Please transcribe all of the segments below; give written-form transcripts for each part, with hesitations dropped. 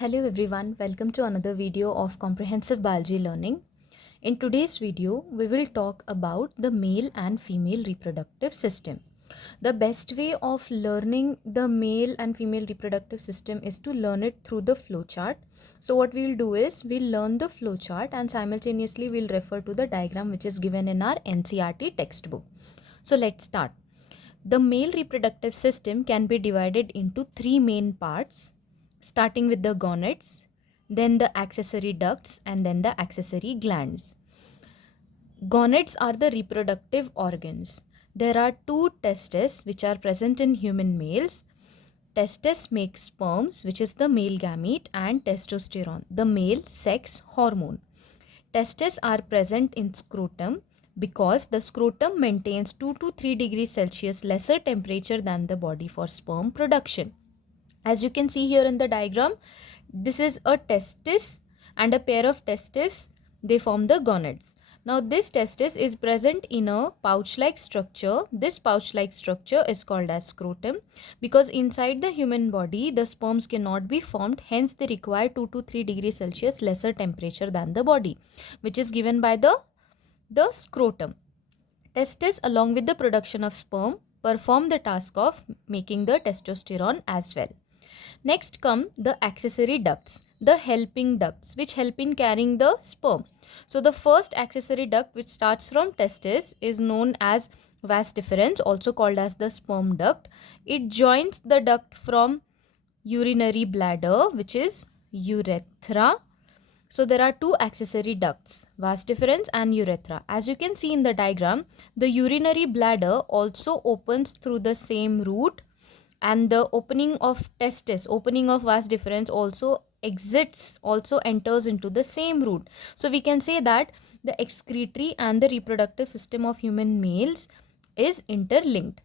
Hello everyone, welcome to another video of comprehensive biology learning. In today's video, we will talk about the male and female reproductive system. The best way of learning the male and female reproductive system is to learn it through the flowchart. So what we'll do is we'll learn the flowchart and simultaneously we'll refer to the diagram which is given in our NCERT textbook. So let's start. The male reproductive system can be divided into three main parts, starting with the gonads, then the accessory ducts, and then the accessory glands. Gonads are the reproductive organs. There are two testes which are present in human males. Testes makes sperms, which is the male gamete, and testosterone, the male sex hormone. Testes are present in scrotum because the scrotum maintains 2 to 3 degrees Celsius lesser temperature than the body for sperm production. As you can see here in the diagram, this is a testis and a pair of testes, they form the gonads. Now this testis is present in a pouch-like structure. This pouch-like structure is called as scrotum because inside the human body the sperms cannot be formed, hence they require 2 to 3 degrees Celsius lesser temperature than the body, which is given by the scrotum. Testes along with the production of sperm perform the task of making the testosterone as well. Next come the accessory ducts, the helping ducts which help in carrying the sperm. So the first accessory duct which starts from testis is known as vas deferens, also called as the sperm duct. It joins the duct from urinary bladder, which is urethra. So there are two accessory ducts, vas deferens and urethra. As you can see in the diagram, the urinary bladder also opens through the same route, and the opening of testis, opening of vas deferens also enters into the same route. So we can say that the excretory and the reproductive system of human males is interlinked.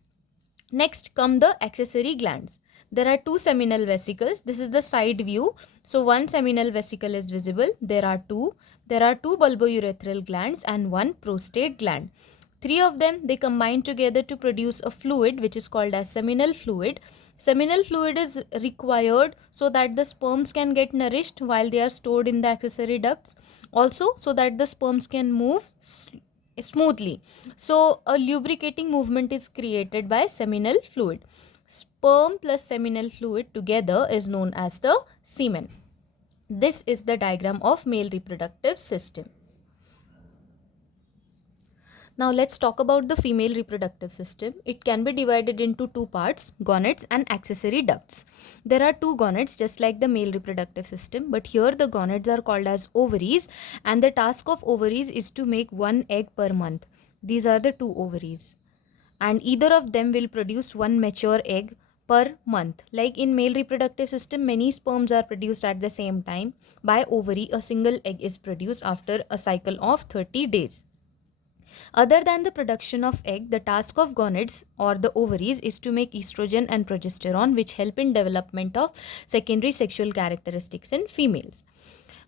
Next come the accessory glands. There are two seminal vesicles. This is the side view. So one seminal vesicle is visible. There are two bulbourethral glands and one prostate gland. Three of them, they combine together to produce a fluid which is called as seminal fluid. Seminal fluid is required so that the sperms can get nourished while they are stored in the accessory ducts. Also so that the sperms can move smoothly. So a lubricating movement is created by seminal fluid. Sperm plus seminal fluid together is known as the semen. This is the diagram of male reproductive system. Now let's talk about the female reproductive system. It can be divided into two parts, gonads and accessory ducts. There are two gonads just like the male reproductive system, but here the gonads are called as ovaries, and the task of ovaries is to make one egg per month. These are the two ovaries, and either of them will produce one mature egg per month. Like in male reproductive system, many sperms are produced at the same time. By ovary, a single egg is produced after a cycle of 30 days. Other than the production of egg, the task of gonads or the ovaries is to make estrogen and progesterone, which help in development of secondary sexual characteristics in females.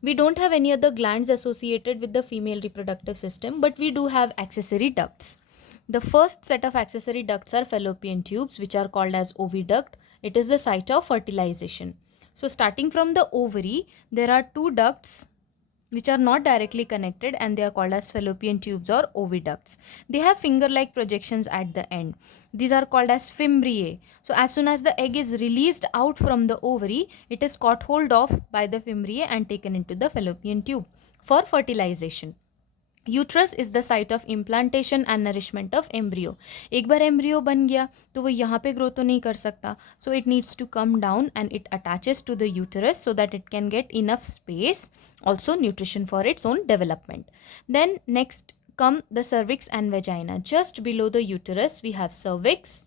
We don't have any other glands associated with the female reproductive system, but we do have accessory ducts. The first set of accessory ducts are fallopian tubes, which are called as oviduct. It is the site of fertilization. So starting from the ovary, there are two ducts which are not directly connected, and they are called as fallopian tubes or oviducts. They have finger-like projections at the end. These are called as fimbriae. So as soon as the egg is released out from the ovary, it is caught hold of by the fimbriae and taken into the fallopian tube for fertilization. Uterus is the site of implantation and nourishment of embryo. एक बार embryo बन गया तो वो यहाँ पे grow तो नहीं कर सकता, so it needs to come down and it attaches to the uterus so that it can get enough space, also nutrition for its own development. Then next come the cervix and vagina. Just below the uterus we have cervix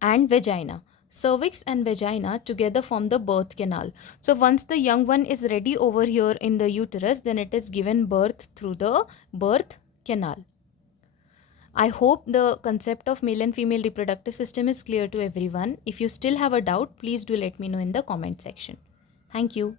and vagina. Cervix and vagina together form the birth canal. So once the young one is ready over here in the uterus, then it is given birth through the birth canal. I hope the concept of male and female reproductive system is clear to everyone. If you still have a doubt, please do let me know in the comment section. Thank you.